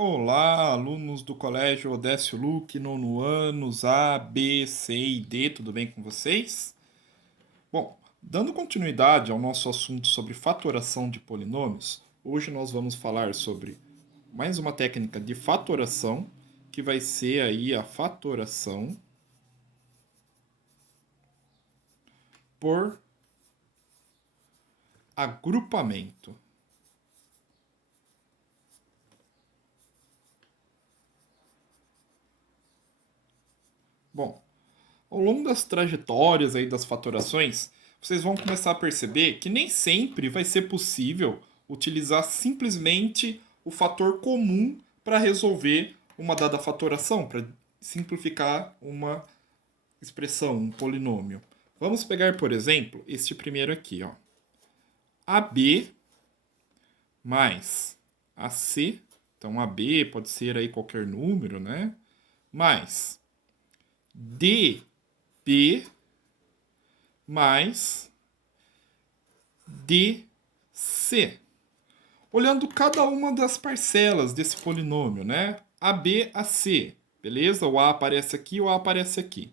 Olá, alunos do Colégio Odécio Luque, nono anos A, B, C e D, tudo bem com vocês? Bom, dando continuidade ao nosso assunto sobre fatoração de polinômios, hoje nós vamos falar sobre mais uma técnica de fatoração, que vai ser aí a fatoração por agrupamento. Bom, ao longo das trajetórias aí das fatorações, vocês vão começar a perceber que nem sempre vai ser possível utilizar simplesmente o fator comum para resolver uma dada fatoração, para simplificar uma expressão, um polinômio. Vamos pegar, por exemplo, este primeiro aqui, ó. AB mais AC, então AB pode ser aí qualquer número, né? Mais DB mais DC. Olhando cada uma das parcelas desse polinômio, né? AB a C, beleza? O A aparece aqui, o A aparece aqui.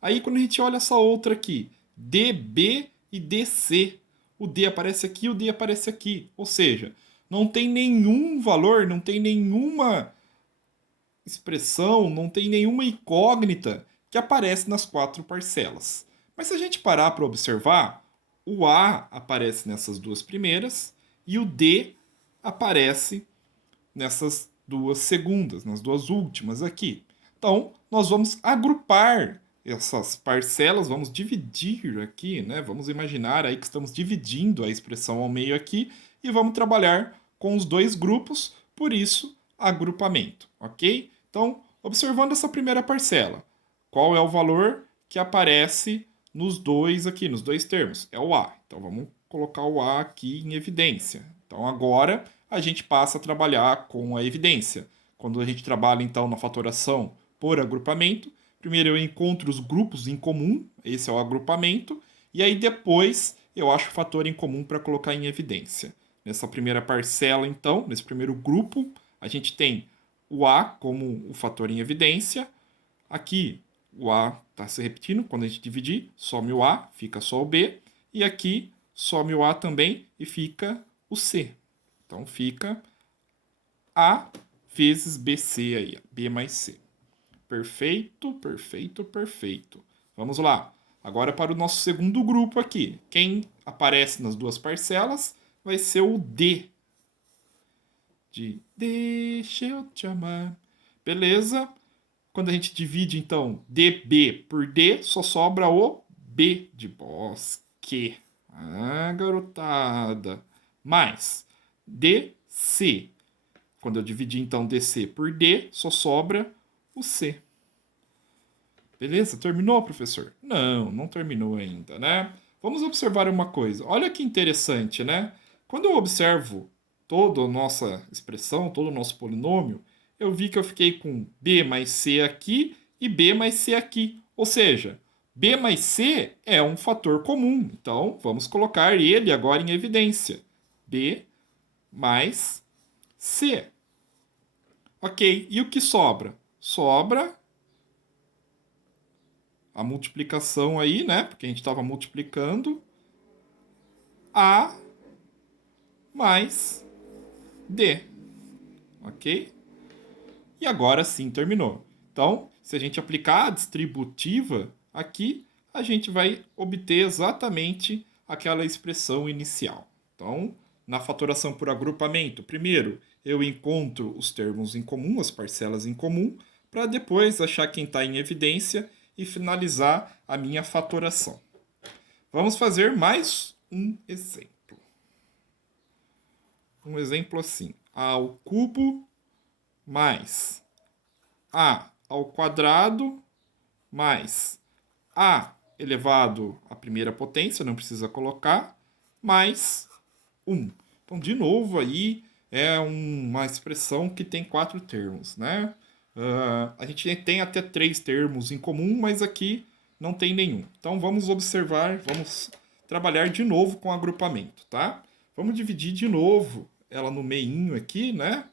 Aí quando a gente olha essa outra aqui, DB e DC, o D aparece aqui, o D aparece aqui. Ou seja, não tem nenhum valor, não tem nenhuma expressão, não tem nenhuma incógnita que aparece nas quatro parcelas. Mas se a gente parar para observar, o A aparece nessas duas primeiras e o D aparece nessas duas segundas, nas duas últimas aqui. Então, nós vamos agrupar essas parcelas, vamos dividir aqui, né? Vamos imaginar aí que estamos dividindo a expressão ao meio aqui e vamos trabalhar com os dois grupos, por isso, agrupamento, ok? Então, observando essa primeira parcela, qual é o valor que aparece nos dois aqui, nos dois termos? É o A. Então, vamos colocar o A aqui em evidência. Então, agora a gente passa a trabalhar com a evidência. Quando a gente trabalha, então, na fatoração por agrupamento, primeiro eu encontro os grupos em comum, esse é o agrupamento, e aí depois eu acho o fator em comum para colocar em evidência. Nessa primeira parcela, então, nesse primeiro grupo, a gente tem o A como o fator em evidência. Aqui o A está se repetindo, quando a gente dividir, some o A, fica só o B. E aqui some o A também e fica o C. Então fica A vezes BC aí, B mais C. Perfeito, perfeito, perfeito. Vamos lá. Agora para o nosso segundo grupo aqui. Quem aparece nas duas parcelas vai ser o D. De deixa eu te amar. Beleza? Quando a gente divide, então, DB por D, só sobra o B de bosque. Ah, garotada. Mais DC. Quando eu dividir, então, DC por D, só sobra o C. Beleza? Terminou, professor? Não, não terminou ainda, né? Vamos observar uma coisa. Olha que interessante, né? Quando eu observo toda a nossa expressão, todo o nosso polinômio, eu vi que eu fiquei com B mais C aqui e B mais C aqui. Ou seja, B mais C é um fator comum. Então, vamos colocar ele agora em evidência. B mais C. Ok, e o que sobra? Sobra a multiplicação aí, né? Porque a gente estava multiplicando A mais D, ok? E agora sim terminou. Então, se a gente aplicar a distributiva aqui, a gente vai obter exatamente aquela expressão inicial. Então, na fatoração por agrupamento, primeiro eu encontro os termos em comum, as parcelas em comum, para depois achar quem está em evidência e finalizar a minha fatoração. Vamos fazer mais um exemplo. Um exemplo assim: a ao cubo mais a ao quadrado mais a elevado à primeira potência, não precisa colocar, mais 1. Então, de novo, aí é uma expressão que tem quatro termos, né? A gente tem até três termos em comum, mas aqui não tem nenhum. Então, vamos observar, vamos trabalhar de novo com agrupamento, tá? Vamos dividir de novo ela no meinho aqui, né?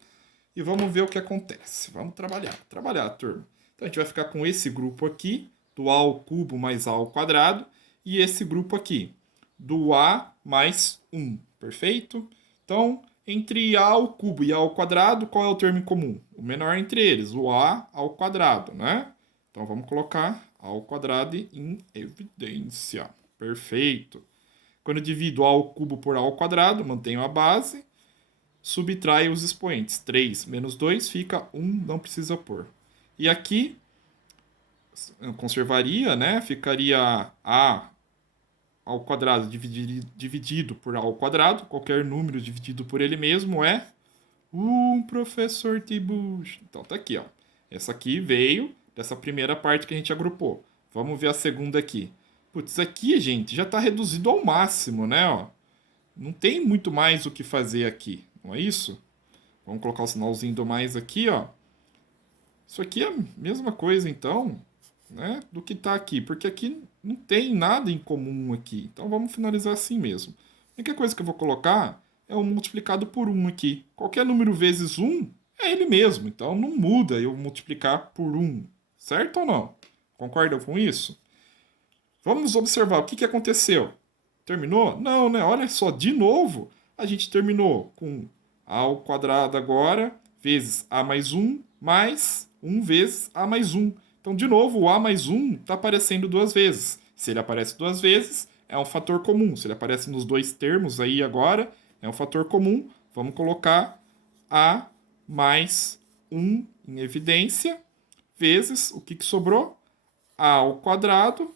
e vamos ver o que acontece. Vamos trabalhar, turma. Então a gente vai ficar com esse grupo aqui, do a ao cubo mais a ao quadrado, e esse grupo aqui, do a mais 1, perfeito? Então, entre a ao cubo e a ao quadrado, qual é o termo em comum? O menor entre eles, o a ao quadrado, né? Então vamos colocar a ao quadrado em evidência. Perfeito. Quando eu divido a ao cubo por a ao quadrado, mantenho a base, subtrai os expoentes. 3 menos 2 fica 1, não precisa pôr. E aqui, eu conservaria, né? Ficaria a ao quadrado dividido por a ao quadrado. Qualquer número dividido por ele mesmo é 1, professor Tibush. Então tá aqui, ó. Essa aqui veio dessa primeira parte que a gente agrupou. Vamos ver a segunda aqui. Putz, aqui, gente, já está reduzido ao máximo, né? Ó. Não tem muito mais o que fazer aqui, não é isso? Vamos colocar o sinalzinho do mais aqui, ó. Isso aqui é a mesma coisa, então, né, do que está aqui, porque aqui não tem nada em comum aqui. Então vamos finalizar assim mesmo. A única coisa que eu vou colocar é o multiplicado por 1 aqui. Qualquer número vezes 1 é ele mesmo, então não muda eu multiplicar por 1, certo ou não? Concordam com isso? Vamos observar o que aconteceu. Terminou? Não, né? Olha só, de novo, a gente terminou com a ao quadrado agora, vezes a mais 1, mais 1 vezes a mais 1. Então, de novo, o a mais 1 está aparecendo duas vezes. Se ele aparece duas vezes, é um fator comum. Se ele aparece nos dois termos aí agora, é um fator comum. Vamos colocar a mais 1 em evidência, vezes o que sobrou? A ao quadrado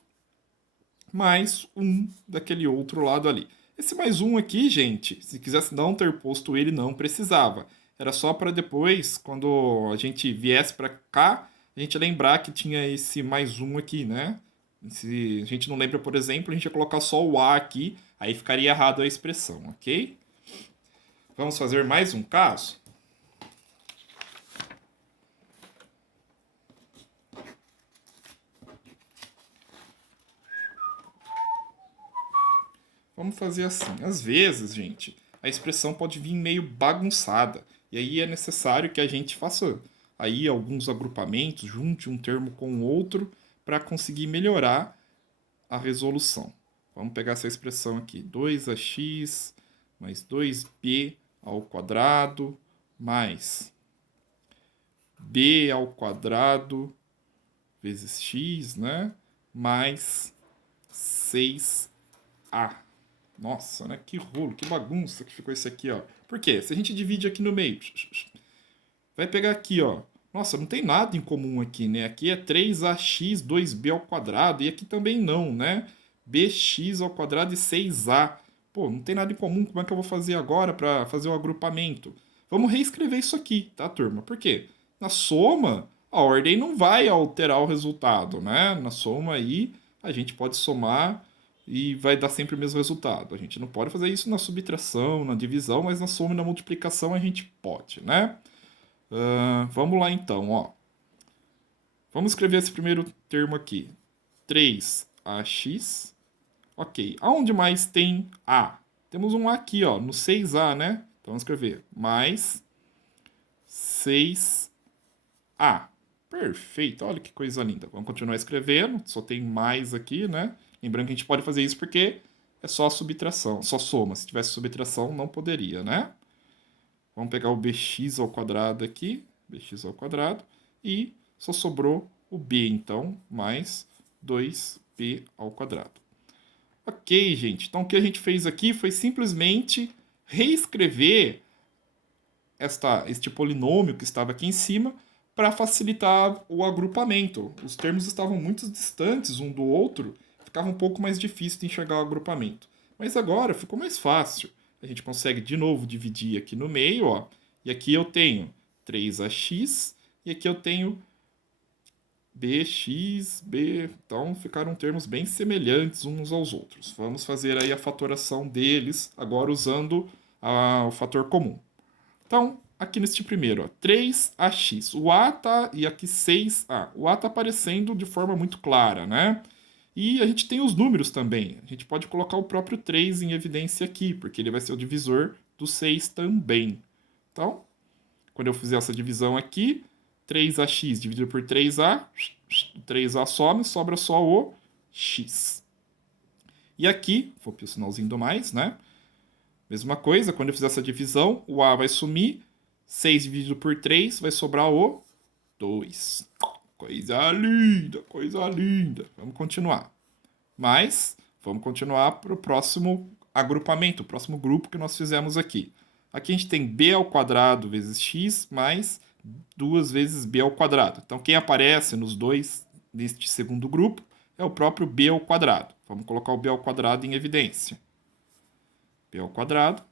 mais 1 daquele outro lado ali. Esse mais 1 aqui, gente, se quisesse não ter posto ele, não precisava. Era só para depois, quando a gente viesse para cá, a gente lembrar que tinha esse mais 1 aqui, né? Se a gente não lembra, por exemplo, a gente ia colocar só o A aqui, aí ficaria errado a expressão, ok? Vamos fazer mais um caso? Vamos fazer assim. Às vezes, gente, a expressão pode vir meio bagunçada. E aí é necessário que a gente faça aí alguns agrupamentos, junte um termo com o outro para conseguir melhorar a resolução. Vamos pegar essa expressão aqui. 2ax mais 2b ao quadrado mais b ao quadrado vezes x, né? Mais 6a. Nossa, né? Que rolo, que bagunça que ficou esse aqui, ó. Por quê? Se a gente divide aqui no meio, vai pegar aqui, ó. Nossa, não tem nada em comum aqui, né? Aqui é 3ax 2b ao quadrado e aqui também não, né? bx ao quadrado e 6a. Pô, não tem nada em comum, como é que eu vou fazer agora para fazer o agrupamento? Vamos reescrever isso aqui, tá, turma? Por quê? Na soma, a ordem não vai alterar o resultado, né? Na soma aí, a gente pode somar e vai dar sempre o mesmo resultado. A gente não pode fazer isso na subtração, na divisão, mas na soma e na multiplicação a gente pode, né? Vamos lá então, ó. Vamos escrever esse primeiro termo aqui. 3ax. Ok. Aonde mais tem a? Temos um a aqui, ó, no 6a, né? Então vamos escrever mais 6a. Perfeito, olha que coisa linda. Vamos continuar escrevendo, só tem mais aqui, né? Lembrando que a gente pode fazer isso porque é só subtração, só soma. Se tivesse subtração, não poderia, né? Vamos pegar o bx ao quadrado aqui, bx ao quadrado, e só sobrou o b, então, mais 2b ao quadrado. Ok, gente. Então, o que a gente fez aqui foi simplesmente reescrever este polinômio que estava aqui em cima para facilitar o agrupamento. Os termos estavam muito distantes um do outro, ficava um pouco mais difícil de enxergar o agrupamento. Mas agora ficou mais fácil. A gente consegue de novo dividir aqui no meio, ó. E aqui eu tenho 3ax e aqui eu tenho bx, b. Então ficaram termos bem semelhantes uns aos outros. Vamos fazer aí a fatoração deles agora usando o fator comum. Então, aqui neste primeiro, ó, 3ax. O a tá, e aqui 6a. O a está aparecendo de forma muito clara, né? E a gente tem os números também. A gente pode colocar o próprio 3 em evidência aqui, porque ele vai ser o divisor do 6 também. Então, quando eu fizer essa divisão aqui, 3ax dividido por 3a, 3a some, sobra só o x. E aqui, vou pôr o sinalzinho do mais, né? Mesma coisa, quando eu fizer essa divisão, o a vai sumir, 6 dividido por 3 vai sobrar o 2. Coisa linda, coisa linda. Vamos continuar. Mas, vamos continuar para o próximo agrupamento, o próximo grupo que nós fizemos aqui. Aqui a gente tem b ao quadrado vezes x mais 2 vezes b ao quadrado. Então, quem aparece nos dois neste segundo grupo é o próprio b ao quadrado. Vamos colocar o b ao quadrado em evidência. B ao quadrado.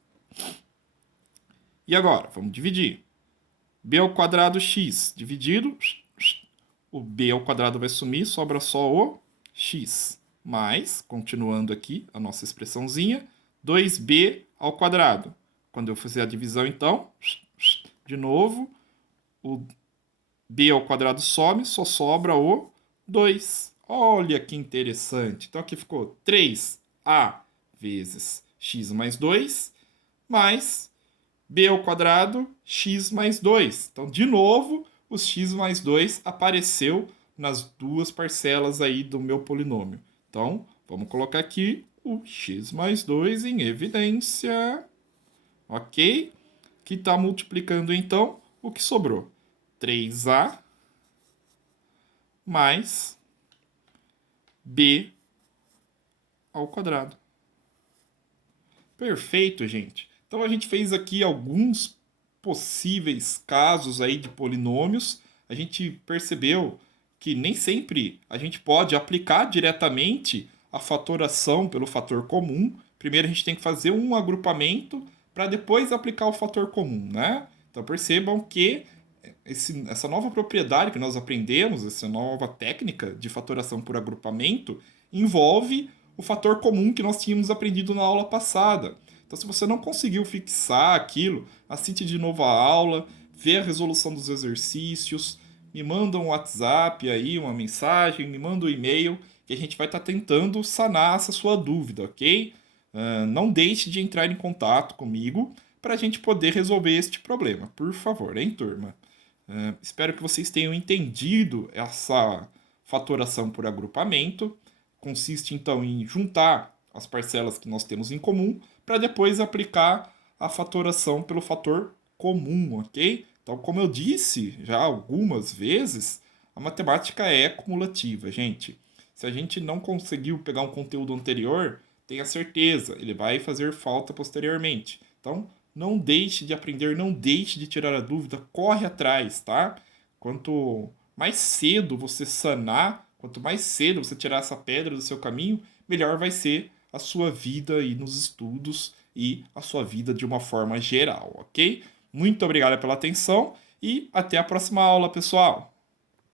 E agora, vamos dividir. B ao quadrado x dividido, o b ao quadrado vai sumir, sobra só o x. Mais, continuando aqui a nossa expressãozinha, 2b ao quadrado. Quando eu fizer a divisão, então, de novo, o b ao quadrado some, só sobra o 2. Olha que interessante. Então, aqui ficou 3a vezes x mais 2, mais b ao quadrado, x mais 2. Então, de novo, o x mais 2 apareceu nas duas parcelas aí do meu polinômio. Então, vamos colocar aqui o x mais 2 em evidência. Ok? Que está multiplicando, então, o que sobrou? 3a mais b ao quadrado. Perfeito, gente. Então, a gente fez aqui alguns possíveis casos aí de polinômios. A gente percebeu que nem sempre a gente pode aplicar diretamente a fatoração pelo fator comum. Primeiro, a gente tem que fazer um agrupamento para depois aplicar o fator comum, né? Então, percebam que essa nova propriedade que nós aprendemos, essa nova técnica de fatoração por agrupamento, envolve o fator comum que nós tínhamos aprendido na aula passada. Então, se você não conseguiu fixar aquilo, assiste de novo a aula, vê a resolução dos exercícios, me manda um WhatsApp aí, uma mensagem, me manda um e-mail, que a gente vai estar tentando sanar essa sua dúvida, ok? Não deixe de entrar em contato comigo para a gente poder resolver este problema, por favor, hein, turma? Espero que vocês tenham entendido essa fatoração por agrupamento. Consiste, então, em juntar as parcelas que nós temos em comum para depois aplicar a fatoração pelo fator comum, ok? Então, como eu disse já algumas vezes, a matemática é cumulativa, gente. Se a gente não conseguiu pegar um conteúdo anterior, tenha certeza, ele vai fazer falta posteriormente. Então, não deixe de aprender, não deixe de tirar a dúvida, corre atrás, tá? Quanto mais cedo você sanar, quanto mais cedo você tirar essa pedra do seu caminho, melhor vai ser a sua vida aí nos estudos e a sua vida de uma forma geral, ok? Muito obrigado pela atenção e até a próxima aula, pessoal!